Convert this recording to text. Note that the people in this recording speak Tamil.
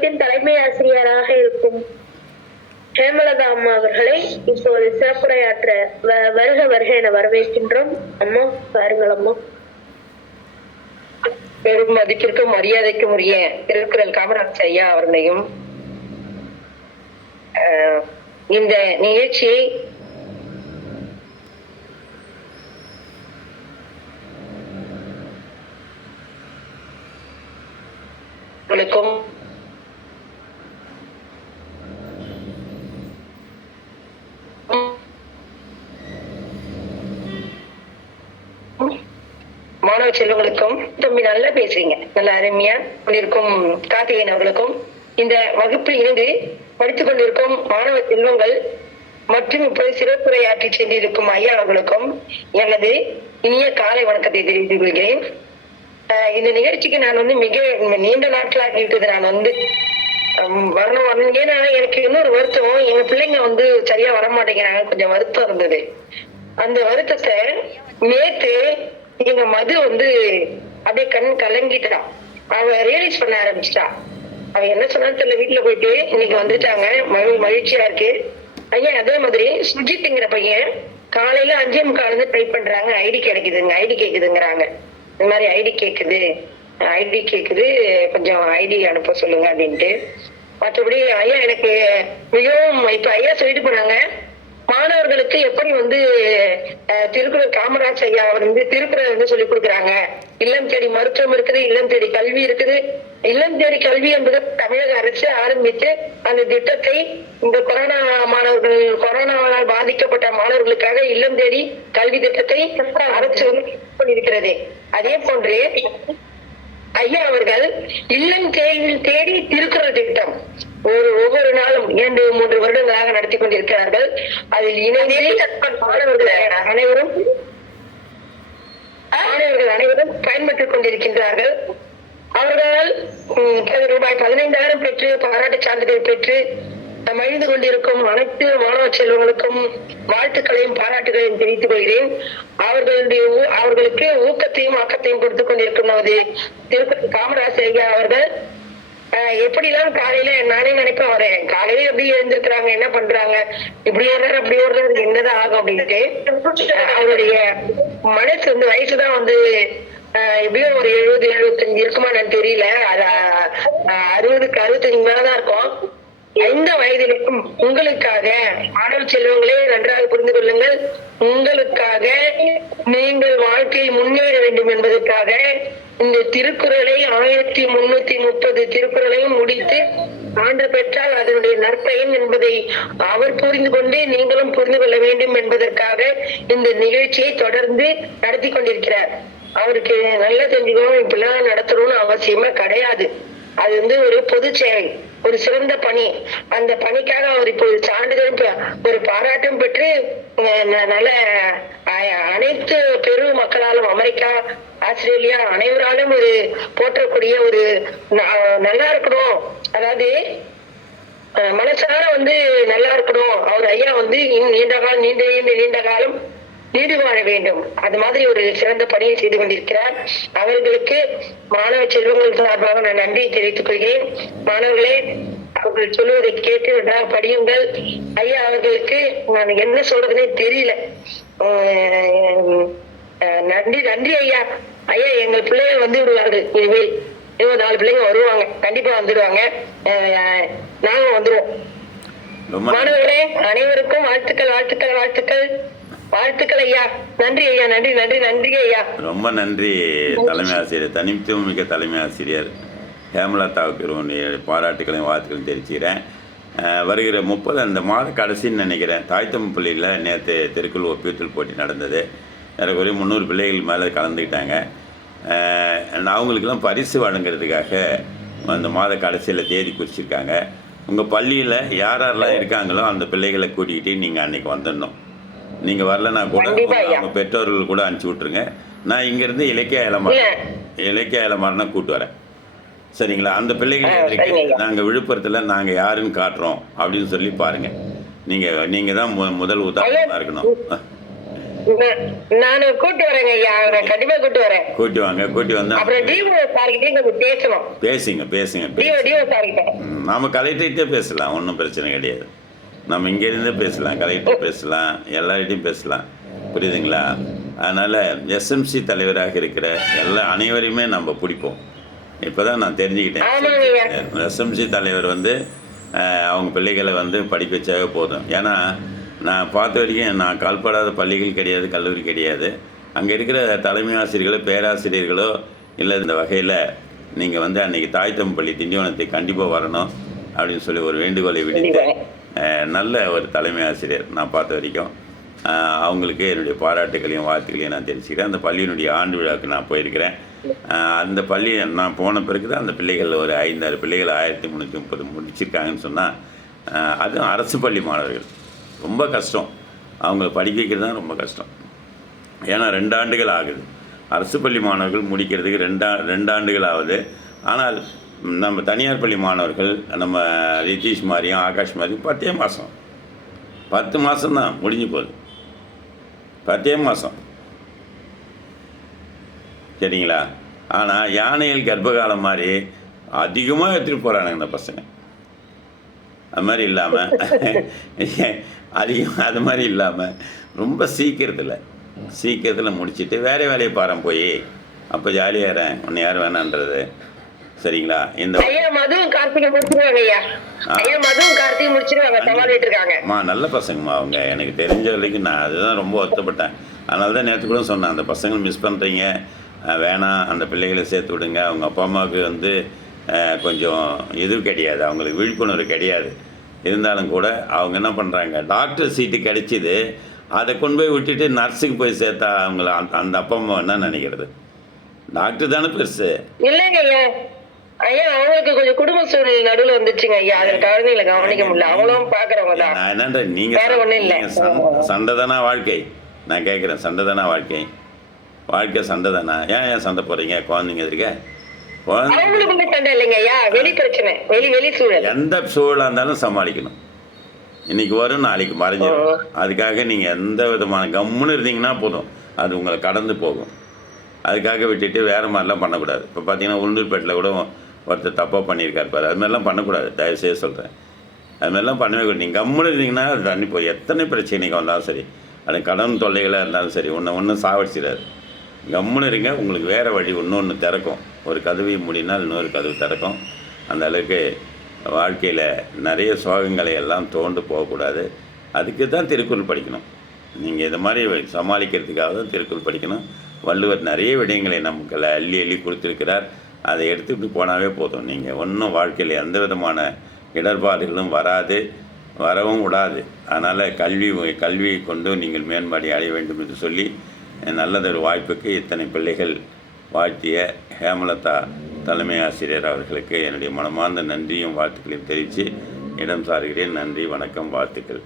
பள்ளிக்கூடத்தின் தலைமை ஆசிரியராக இருக்கும் ஹேமலதா அம்மா அவர்களை இப்போது சிறப்புரையாற்ற வருக வருக என வரவேற்கின்றோம். அம்மா பாருங்கள் அம்மா. பெரும் மதிப்பிற்கும் மரியாதைக்கும் உரிய திருக்குறள் காமராஜ் ஐயா அவர்களையும் இந்த நிகழ்ச்சியை உங்களுக்கும் மாணவ செல்வங்களுக்கும் தம்பி நல்லா பேசுறீங்க. நல்லா அருமையா இருக்கும் கார்த்திகேயன் அவர்களுக்கும். இந்த வகுப்பில் இருந்து படித்துக் கொண்டிருக்கும் மாணவ செல்வங்கள் மற்றும் இப்போது சிறப்புரையாற்றி சென்றிருக்கும் ஐயா அவர்களுக்கும் எனது இனிய காலை வணக்கத்தை தெரிவித்துக் கொள்கிறேன். இந்த நிகழ்ச்சிக்கு நான் வந்து மிக நீண்ட நாட்களாக இருக்குது நான் வந்து வரணும் வரணும். ஏன்னா எனக்கு இன்னொரு வருத்தம். எங்க பிள்ளைங்க வந்து சரியா வர மாட்டேங்கிறாங்க கொஞ்சம் வருத்தம் இருந்தது. அந்த வருத்தத்தை நேத்து எங்க மது வந்து அப்படியே கண் கலங்கிட்டா. அவ ரியலைஸ் பண்ண ஆரம்பிச்சிட்டா. அவ என்ன சொன்னாலும் தெரியல வீட்டுல போயிட்டு இன்னைக்கு வந்துட்டாங்க. மகிழ் மகிழ்ச்சியா இருக்கு. ஐயா அதே மாதிரி சுஜித்ங்கிற பையன் காலையில அஞ்சே முக்கால் இருந்து ட்ரை பண்றாங்க. ஐடி கிடைக்குதுங்க ஐடி கேக்குதுங்கிறாங்க. இந்த மாதிரி ஐடி கேக்குது. ஐடி கேக்குது கொஞ்சம் ஐடி அனுப்ப சொல்லுங்க அப்படின்ட்டு. மற்றபடி ஐயா எனக்கு மிகவும் இப்ப ஐயா சொல்லிட்டு போனாங்க. மாணவர்களுக்கு எப்படி வந்து திருக்குறள் காமராஜ் ஐயா அவர் வந்து திருக்குறள் வந்து சொல்லி கொடுக்குறாங்க? இல்லம் தேடி மருத்துவம் இருக்குது இல்லம் தேடி கல்வி இருக்குது. இல்லம் தேடி கல்வி என்பது தமிழக அரசு ஆரம்பித்து அந்த திட்டத்தை இந்த கொரோனா மாணவர்கள் கொரோனாவால் பாதிக்கப்பட்ட மாணவர்களுக்காக இல்லம் தேடி கல்வி திட்டத்தை அரசு வந்து பண்ணியிருக்கிறது. அதே போன்று ஐயா அவர்கள் இல்லம் தேடி தேடி திருக்குறள் திட்டம். ஒரு ஒவ்வொரு நாளும் இரண்டு மூன்று வருடங்களாக நடத்தி கொண்டிருக்கிறார்கள். அதில் இணைந்து மாணவர்கள் அனைவரும் மாணவர்கள் அனைவரும் பயன்பெற்றுக் கொண்டிருக்கின்றார்கள். அவர்களால் ரூபாய் பதினைந்தாயிரம் பெற்று பாராட்டு சான்றிதழ் பெற்று மகிழ்ந்து கொண்டிருக்கும் அனைத்து மாணவ செல்வங்களுக்கும் வாழ்த்துக்களையும் பாராட்டுகளையும் தெரிவித்துக் கொள்கிறேன். அவர்களுடைய அவர்களுக்கு ஊக்கத்தையும் ஆக்கத்தையும் கொடுத்துக் கொண்டிருக்கும் நமது திருப்பதி காமராஜ் ஐயா அவர்கள் எப்படிலாம் காலையில நானே நினைப்பேன் வரேன் காலையில எப்படி எழுந்திருக்கிறாங்க என்ன பண்றாங்க இப்படி ஓடுறாரு அப்படி ஓடுறாரு என்னதான் ஆகும் அப்படின்ட்டு. அவருடைய மனசு வந்து வயசுதான் வந்து எப்படியும் ஒரு எழுபது எழுபத்தஞ்சு இருக்குமா எனக்கு தெரியல. அது அறுபதுக்கு அறுபத்தஞ்சு மேலதான் இருக்கும். எந்த வயதிலும் உங்களுக்காக ஆடல் செல்வங்களே நன்றாக புரிந்து கொள்ளுங்கள். உங்களுக்காக நீங்கள் வாழ்க்கையில் முன்னேற வேண்டும் என்பதற்காக இந்த திருக்குறளை ஆயிரத்தி முன்னூத்தி முப்பது திருக்குறளையும் முடித்து ஆண்டு பெற்றால் அதனுடைய நற்பயன் என்பதை அவர் புரிந்து கொண்டு நீங்களும் புரிந்து கொள்ள வேண்டும் என்பதற்காக இந்த நிகழ்ச்சியை தொடர்ந்து நடத்தி கொண்டிருக்கிறார். அவருக்கு நல்ல தெரிஞ்சுக்கணும் இப்படிலாம் நடத்தணும்னு அவசியமா கிடையாது. அது வந்து ஒரு பொது சேவை ஒரு சிறந்த பணி. அந்த பணிக்காக அவர் இப்போ ஒரு சான்றிதழும் ஒரு பாராட்டும் பெற்று நல்ல அனைத்து பெரு மக்களாலும் அமெரிக்கா ஆஸ்திரேலியா அனைவராலும் ஒரு போற்றக்கூடிய ஒரு ந- நல்லா இருக்கணும். அதாவது மனசார வந்து நல்லா இருக்கணும். அவர் ஐயா வந்து நீண்ட காலம் நீண்ட நீண்ட நீண்ட காலம் நீடு வாழ வேண்டும். அது மாதிரி ஒரு சிறந்த பணியை செய்து கொண்டிருக்கிறார். அவர்களுக்கு மாணவ செல்வங்கள் சார்பாக நான் நன்றி தெரிவித்துக் கொள்கிறேன். மாணவர்களே அவர்கள் சொல்லுவதை கேட்டு நன்றாக படியுங்கள். ஐயா அவர்களுக்கு நான் என்ன சொல்றதுனே தெரியல. நன்றி நன்றி ஐயா. ஐயா எங்கள் பிள்ளைகள் வந்து விடுவார்கள். இனிமேல் இன்னும் நாலு பிள்ளைங்க வருவாங்க. கண்டிப்பா வந்துடுவாங்க. நாங்க வந்துருவோம். ரொம்ப மாணவர்களே அனைவருக்கும் வாழ்த்துக்கள் வாழ்த்துக்கள் வாழ்த்துக்கள். வாழ்த்துக்கள் ஐயா. நன்றி ஐயா நன்றி நன்றி நன்றி ஐயா. ரொம்ப நன்றி தலைமை ஆசிரியர். தனித்துவம் மிக்க தலைமை ஆசிரியர். ஹேமலதாவுக்கு என்னுடைய பாராட்டுக்களையும் வாழ்த்துக்களையும் தெரிவிச்சுக்கிறேன். வருகிற முப்பது அந்த மாத கடைசின்னு நினைக்கிறேன். தாய்த்தம் பள்ளியில் நேற்று தெருக்குள் ஒப்பியத்தில் போட்டி நடந்தது. ஏறக்குறைய முந்நூறு பிள்ளைகள் மேலே கலந்துக்கிட்டாங்க. அஹ், அவங்களுக்கெல்லாம் பரிசு வழங்குறதுக்காக அந்த மாத கடைசியில் தேதி குறிச்சிருக்காங்க. உங்கள் பள்ளியில் யார் யாரெல்லாம் இருக்காங்களோ அந்த பிள்ளைகளை கூட்டிக்கிட்டு நீங்கள் அன்றைக்கி வந்துடணும். நீங்கள் வரலன்னா கூட. அவங்க பெற்றோர்கள் கூட அனுப்பிச்சி விட்ருங்க நான் இங்கேருந்து இலக்கிய இளமாறன் இலக்கிய இளமாறனை கூட்டு வரேன். சரிங்களா? அந்த. இருக்கு நாங்கள் விழுப்புரத்தில் நாங்கள் யாருன்னு காட்டுறோம் அப்படின்னு சொல்லி பாருங்கள் நீங்கள் நீங்கள் தான் முதல் உதாரணமாக இருக்கணும். நான்- கூட்டி வரேங்க ஐயா. அவரை கண்டிப்பா கூட்டி வரேன். கூட்டி வாங்க கூட்டி வந்தா அப்புறம் டிஓ சார்கிட்டயும் கொஞ்சம் பேசணும். பேசுங்க பேசுங்க டிஓ டிஓ நாம கலெக்டர்கிட்டே பேசலாம் ஒன்றும் பிரச்சனை கிடையாது. நம்ம இங்கேருந்தே பேசலாம் கலெக்டர் பேசலாம் எல்லார்கிட்டையும் பேசலாம். புரியுதுங்களா? அதனால் எஸ்எம்சி தலைவராக இருக்கிற எல்லா அனைவரையுமே நம்ம பிடிப்போம். இப்போ தான் நான். தெரிஞ்சுக்கிட்டேன். எஸ்எம்சி தலைவர் வந்து அவங்க பிள்ளைகளை வந்து படிக்க வச்சாவே போதும். ஏன்னா நான் பார்த்த வரைக்கும் நான் கால்படாத பள்ளிகள் கிடையாது கல்லூரி கிடையாது. அங்கே இருக்கிற தலைமை ஆசிரியர்களோ பேராசிரியர்களோ இல்லை இந்த வகையில் நீங்கள் வந்து அன்னைக்கு தாய் தமிழ் பள்ளி திண்டிவனத்தை கண்டிப்பாக வரணும் அப்படின்னு சொல்லி ஒரு வேண்டுகோளை விடுத்து அஹ், நல்ல ஒரு தலைமை ஆசிரியர் நான் பார்த்த வரைக்கும். அவங்களுக்கு என்னுடைய பாராட்டுகளையும் வாழ்த்துக்களையும் நான் தெரிஞ்சுக்கிறேன் அந்த பள்ளியினுடைய ஆண்டு விழாவுக்கு நான் போயிருக்கிறேன். அந்த பள்ளி நான் போன பிறகு தான் அந்த பிள்ளைகள் ஒரு ஐந்தாறு பிள்ளைகள் ஆயிரத்தி முந்நூற்றி முப்பது முடிச்சிருக்காங்கன்னு சொன்னால் அதுவும் அரசு பள்ளி மாணவர்கள். ரொம்ப கஷ்டம். அவங்கள படிக்க வைக்கிறது தான் ரொம்ப கஷ்டம். ஏன்னா ரெண்டு ஆண்டுகள் ஆகுது. அரசு பள்ளி மாணவர்கள் முடிக்கிறதுக்கு ரெண்டா ரெண்டு ஆண்டுகள் ஆகுது. ஆனால் நம்ம தனியார் பள்ளி மாணவர்கள் நம்ம ரித்தீஷ் மாதிரியும் ஆகாஷ் மாதிரியும் பத்தே மாதம் பத்து மாதம் தான் முடிஞ்சு போகுது. பத்தே மாதம் சரிங்களா? ஆனால் யானைகள் கர்ப்பகாலம் மாதிரி அதிகமாக எடுத்துகிட்டு போகிறானுங்க இந்த பசங்க. அது மாதிரி இல்லாமல் அதிகம் அது மாதிரி இல்லாமல் ரொம்ப சீக்கிரத்தில் சீக்கிரத்தில் முடிச்சிட்டு வேறு வேலையை பாரம் போய். அப்போ ஜாலியாகிறேன் உன்னை யார் வேணான்றது. சரிங்களா? இந்த மதுவும் கார்த்திகை முடிச்சிருவாங்க ஐயா. மதுவும் கார்த்திகை முடிச்சிருவாங்க சமாளிட்டு இருக்காங்க அம்மா நல்ல பசங்கம்மா அவங்க. எனக்கு தெரிஞ்ச வரைக்கும் நான் அதுதான் ரொம்ப வருத்தப்பட்டேன். அதனால தான் நேற்று கூட சொன்னேன் அந்த பசங்களை மிஸ் பண்ணுறீங்க வேணாம் அந்த பிள்ளைகளை சேர்த்து விடுங்க. அவங்க அப்பா அம்மாவுக்கு வந்து கொஞ்சம் இது கிடையாது. அவங்களுக்கு விழிப்புணர்வு கிடையாது. இருந்தாலும் கூட அவங்க என்ன பண்ணுறாங்க டாக்டர் சீட்டு கிடைச்சிது. அதை கொண்டு போய் விட்டுட்டு நர்ஸுக்கு போய் சேர்த்தா அவங்கள அந்த அந்த அப்பா அம்மா என்ன நினைக்கிறது? டாக்டர் தானே பெருசு. இல்லைங்க ஐயா அவங்களுக்கு கொஞ்சம் குடும்ப சூழ்நிலை நடுவுல வந்துச்சுங்க ஐயா. அதுல குழந்தைங்களை கவனிக்க முடியல. அவங்களும் பாக்குறவங்க தான். என்னன்ற நீங்க வேற ஒண்ணும் இல்ல. நீங்க சண்டை- தானா வாழ்க்கை? நான் கேட்குறேன் சண்டை தானா வாழ்க்கை? வாழ்க்கை சண்டை தானா ஏன் ஏன் சண்டை போறீங்க குழந்தைங்க இருக்க எந்த சூழலாக இருந்தாலும் சமாளிக்கணும். இன்னைக்கு வரும் நாளைக்கு மறைஞ்சிடும் அதுக்காக நீங்கள் எந்த விதமான கம்முன்னு இருந்தீங்கன்னா போதும். அது உங்களை கடந்து போகும். அதுக்காக விட்டுட்டு வேறு மாதிரிலாம் பண்ணக்கூடாது. இப்போ பார்த்தீங்கன்னா உளுந்தூர்பேட்டில் கூட ஒருத்தர் தப்பாக பண்ணியிருக்காரு பாரு. அது மாதிரிலாம் பண்ணக்கூடாது. தயவுசெய்து சொல்கிறேன் அது மாதிரிலாம் பண்ணவே கூடாது. நீங்கள் கம்முன்னு இருந்தீங்கன்னா அது தண்ணி போய் எத்தனை பிரச்சனைக்கு வந்தாலும் சரி அது கடன் தொல்லைகளாக இருந்தாலும் சரி ஒன்று ஒன்றும் சாவடிச்சிடாது. கம்முன்னு இருங்க. உங்களுக்கு வேறு வழி ஒன்று திறக்கும். ஒரு கதவை முடினால் இன்னொரு கதவு திறக்கும். அந்த அளவுக்கு வாழ்க்கையில் நிறைய சோகங்களை எல்லாம் தோண்டு போகக்கூடாது. அதுக்கு தான் திருக்குறள் படிக்கணும். நீங்கள் இது மாதிரி சமாளிக்கிறதுக்காக தான் திருக்குறள் படிக்கணும். வள்ளுவர் நிறைய விடயங்களை நமக்கு அள்ளி அள்ளி கொடுத்துருக்கிறார். அதை எடுத்துக்கிட்டு போனாவே போதும். நீங்கள் ஒன்றும் வாழ்க்கையில் எந்த விதமான இடர்பாடுகளும் வராது வரவும் விடாது. அதனால் கல்வி கல்வியை கொண்டு நீங்கள் மேம்பாடு அடைய வேண்டும் என்று சொல்லி நல்லதொரு வாய்ப்புக்கு இத்தனை பிள்ளைகள் வாழ்த்திய ஹேமலதா தலைமை ஆசிரியர் அவர்களுக்கு என்னுடைய மனமார்ந்த நன்றியும் வாழ்த்துக்களையும் தெரிவித்து இடம் சாருகிறேன். நன்றி வணக்கம் வாழ்த்துக்கள்.